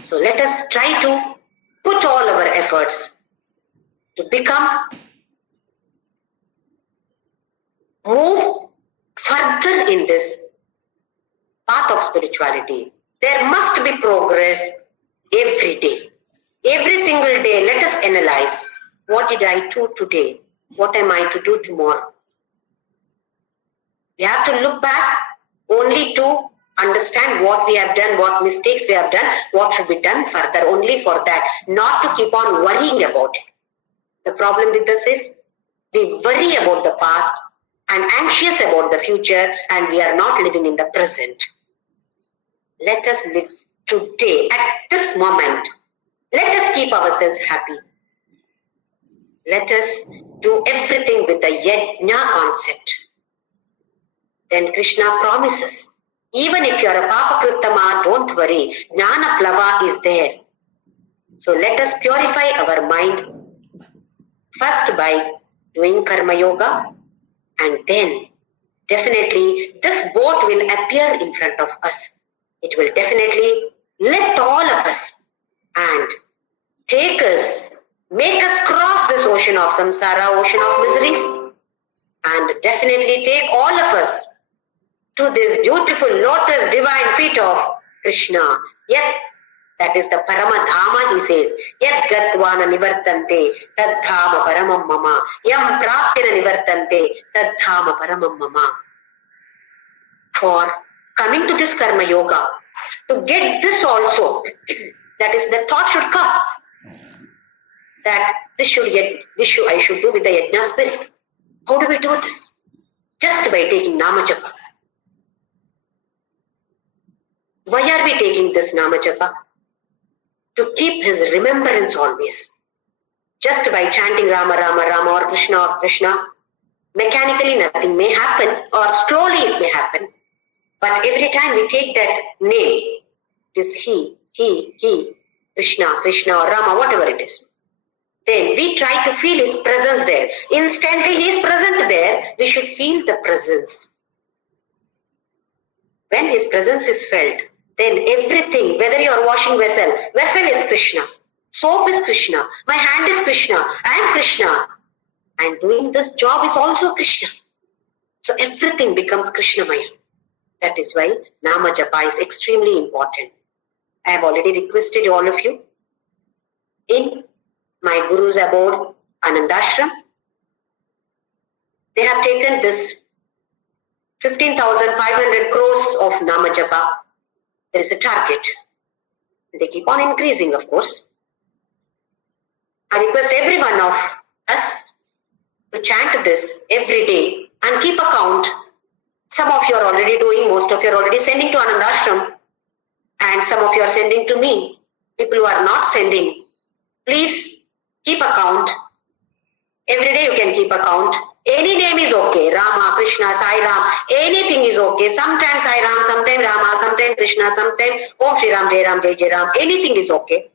So let us try to put all our efforts to move further in this path of spirituality. There must be progress every day. Every single day, let us analyze. What did I do today? What am I to do tomorrow? We have to look back only to understand what we have done, what mistakes we have done, what should be done further, only for that, not to keep on worrying about it. The problem with this is we worry about the past and anxious about the future, and we are not living in the present. Let us live today, at this moment. Let us keep ourselves happy. Let us do everything with the yajna concept. Then Krishna promises, even if you are a papakrittama, don't worry, jnana plava is there. So let us purify our mind first by doing karma yoga, and then definitely this boat will appear in front of us. It will definitely lift all of us and take us, make us cross this ocean of samsara, ocean of miseries, and definitely take all of us to this beautiful lotus divine feet of Krishna. Yet, that is the Paramadhama, he says. Yat gatvana nivartante, tad dhama paramam mama. Yam prapyana nivartante, tad dhama paramam mama. For coming to this karma yoga, to get this also, that is the thought should come. That I should do with the yajna spirit. How do we do this? Just by taking nama japa. Why are we taking this nama japa? To keep his remembrance always. Just by chanting Rama, Rama, Rama or Krishna, mechanically nothing may happen, or slowly it may happen. But every time we take that name, it is he, Krishna, or Rama, whatever it is. Then we try to feel his presence there. Instantly he is present there, we should feel the presence. When his presence is felt, then everything, whether you are washing vessel is Krishna. Soap is Krishna. My hand is Krishna. I am Krishna. And doing this job is also Krishna. So everything becomes Krishnamaya. That is why Nama Japa is extremely important. I have already requested all of you in my Guru's abode, Anandashram. They have taken this 15,500 crores of Nama Japa. There is a target. They keep on increasing, of course. I request every one of us to chant this every day and keep account. Some of you are already doing, most of you are already sending to Anandashram, and some of you are sending to me. People who are not sending, please keep account. Every day you can keep account. Any name is okay. Rama, Krishna, Sai Ram, anything is okay. Sometimes Sai Ram, sometimes Rama, sometimes Krishna, sometimes Om Shri Ram, Jai Ram, Jai Jai Ram. Anything is okay.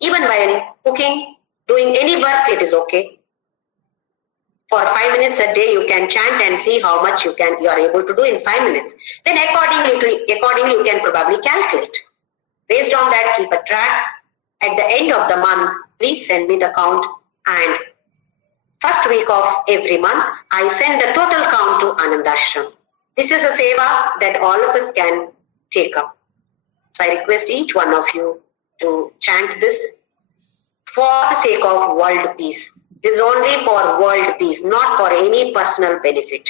Even while cooking, doing any work, it is okay. For 5 minutes a day, you can chant and see how much you are able to do in 5 minutes. Then accordingly you can probably calculate. Based on that, keep a track. At the end of the month, please send me the count, and first week of every month, I send the total count to Anandashram. This is a seva that all of us can take up. So I request each one of you to chant this for the sake of world peace. This is only for world peace, not for any personal benefit.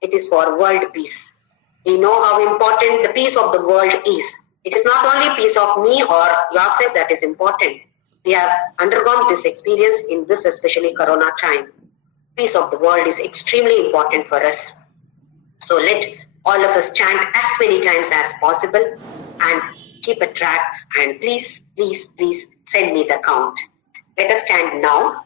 It is for world peace. We know how important the peace of the world is. It is not only peace of me or yourself that is important. We have undergone this experience in this especially Corona time. Peace of the world is extremely important for us. So let all of us chant as many times as possible and keep a track, and please, please, please send me the count. Let us chant now.